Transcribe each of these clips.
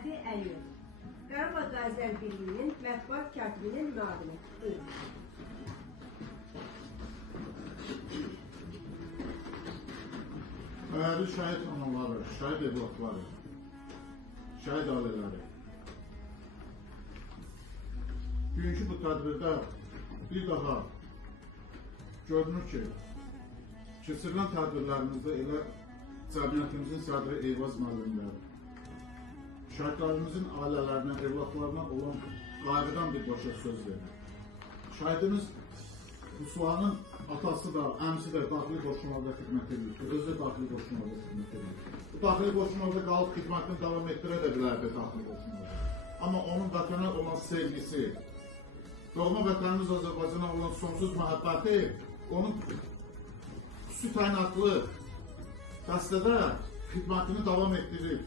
Fəxri Əliyev, Qarabağ Qazilər Birliyinin mətbuat katibinin müavini. Buyurun. Değerli şəhid anaları, şəhid evlatları, şəhid ailələri. Bugünkü bu tədbirdə bir daha görünür ki, keçirilən tədbirlərimizdə elə cəmiyyətimizin sədri Eyvaz müəllimləri, şəhidlərimizin ailələrinə, evlatlarına olan qayğıdan birbaşa söz verir. Şəhidimiz Ruslanın atası da, əmsi də daxili qoşunlarda xidmət edir. Özü də daxili qoşunlarda xidmət edir. Bu daxili qoşunlarda qalıb xidmətini davam etdirə də bilərdi daxili qoşunlarda. Amma onun vətənə olan sevgisi, doğma vətənimiz Azərbaycana olan sonsuz məhəbbəti onun xüsusi təyinatlı dəstədə xidmətini davam etdirir.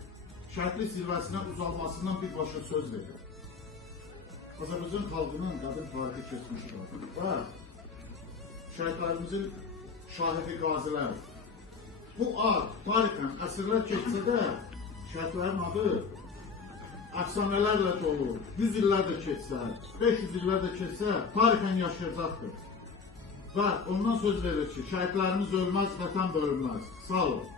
Şəhidlik zirvəsinə uzalmasından birbaşa söz verir. Azərbaycan xalqının qədim tarixi keçmişi vardır və şəhidlərimizin şahidi qazilər. Bu ad tarixən əsrlər keçsə də şəhidlərin adı əfsanələrlə dolu, 100 illər də keçsə, 500 illər də keçsə tarixən yaşayacaqdır. Və ondan söz verir ki, şəhidlərimiz ölməz, vətən bölünməz. Sağ olun.